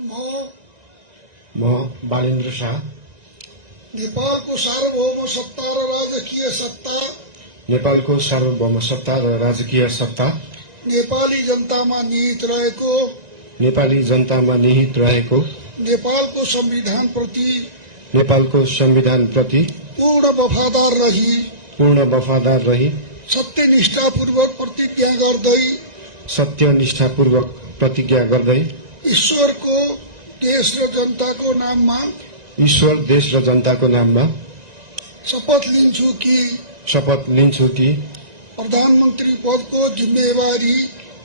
म बालेन्द्र शाह नेपालको सार्वभौम सत्ता र राजकीय सत्ता नेपालको सार्वभौम सत्ता र राजकीय सत्ता नेपाली जनतामा निहित रहेको नेपाली जनतामा निहित रहेको नेपालको संविधान प्रति पूर्ण वफादार रही सत्यनिष्ठापूर्वक प्रतिज्ञा गर्दै ईश्वरको देश र जनताको नाममा शपथ लिन्छु कि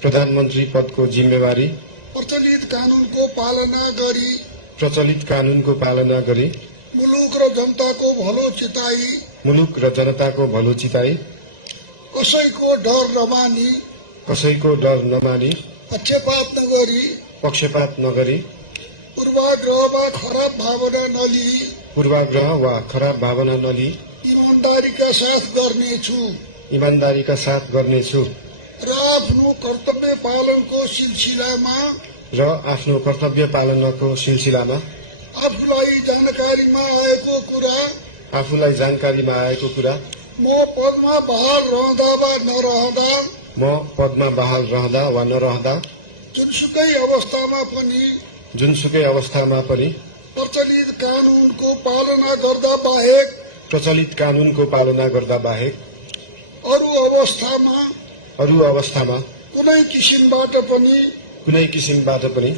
प्रधानमन्त्री पदको जिम्मेवारी प्रचलित कानूनको पालना गरी मुलुक र जनताको भलो चिताई कसैको डर नमानी पक्षपात नगरी पूर्वाग्रह वा खराब भावना नलिई ईमानदारीका साथ गर्नेछु र आफ्नो कर्तव्य पालनको सिलसिलामा आफूलाई जानकारीमा आएको कुरा म पदमा बहाल रहँदा वा नरहँदा जुनसुकै अवस्थामा पनि प्रचलित कानूनको पालना गर्दा बाहेक अरू अवस्थामा कुनै किसिमबाट पनि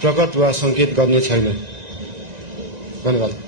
प्रकट वा संकेत गर्ने छैन। धन्यवाद।